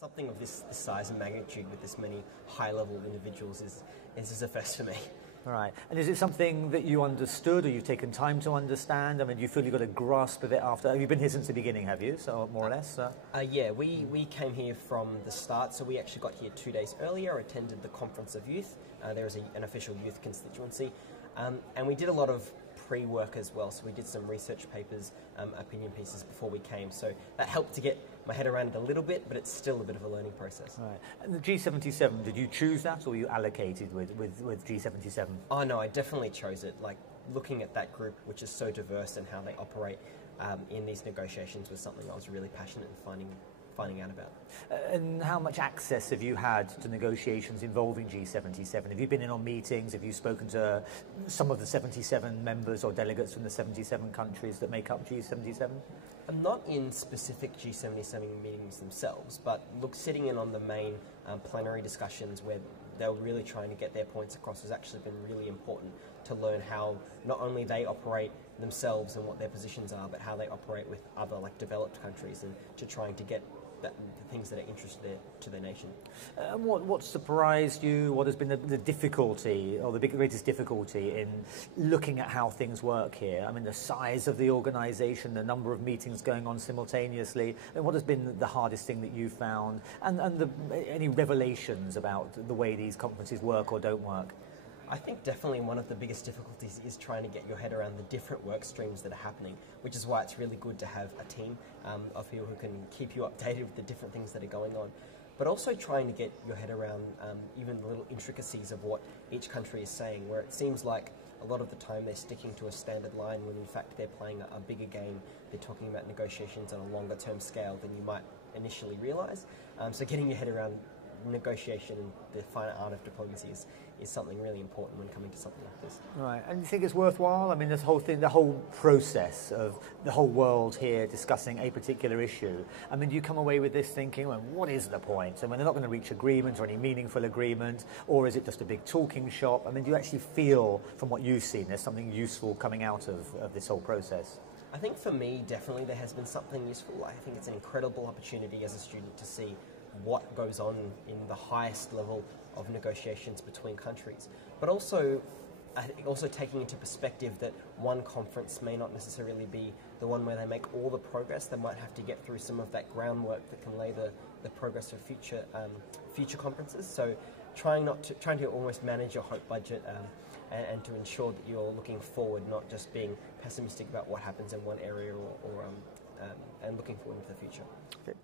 Something of this size and magnitude with this many high-level individuals is a first for me. All right. And is it something that you understood or you've taken time to understand? I mean, do you feel you've got a grasp of it after? Have you been here since the beginning, have you? So more or less? Yeah, we came here from the start. So we actually got here 2 days earlier, attended the Conference of Youth. There is an official youth constituency. And we did a lot of pre-work as well. So we did some research papers, opinion pieces before we came. So that helped to get my head around it a little bit, but it's still a bit of a learning process. Right. And the G77, did you choose that or were you allocated with G77? Oh no, I definitely chose it. Like looking at that group, which is so diverse and how they operate in these negotiations, was something I was really passionate in finding out about. And how much access have you had to negotiations involving G77? Have you been in on meetings? Have you spoken to some of the 77 members or delegates from the 77 countries that make up G77? I'm not in specific G77 meetings themselves, but look, sitting in on the main plenary discussions where they're really trying to get their points across has actually been really important to learn how not only they operate themselves and what their positions are, but how they operate with other like developed countries and to trying to get the things that are interesting to their nation. What surprised you? What has been the difficulty or the greatest difficulty in looking at how things work here? I mean, the size of the organisation, the number of meetings going on simultaneously, and what has been the hardest thing that you found, and any revelations about the way these conferences work or don't work? I think definitely one of the biggest difficulties is trying to get your head around the different work streams that are happening, which is why it's really good to have a team of people who can keep you updated with the different things that are going on. But also trying to get your head around even the little intricacies of what each country is saying, where it seems like a lot of the time they're sticking to a standard line when in fact they're playing a bigger game. They're talking about negotiations on a longer term scale than you might initially realise. So getting your head around negotiation and the fine art of diplomacy is something really important when coming to something like this. Right, and you think it's worthwhile? I mean, this whole thing, the whole process of the whole world here discussing a particular issue. I mean, do you come away with this thinking, well, what is the point? I mean, they're not going to reach agreement or any meaningful agreement, or is it just a big talking shop? I mean, do you actually feel, from what you've seen, there's something useful coming out of this whole process? I think for me, definitely there has been something useful. I think it's an incredible opportunity as a student to see what goes on in the highest level of negotiations between countries, but also taking into perspective that one conference may not necessarily be the one where they make all the progress. They might have to get through some of that groundwork that can lay the progress of future conferences. So trying to almost manage your hope budget and to ensure that you're looking forward, not just being pessimistic about what happens in one area and looking forward into the future. Okay.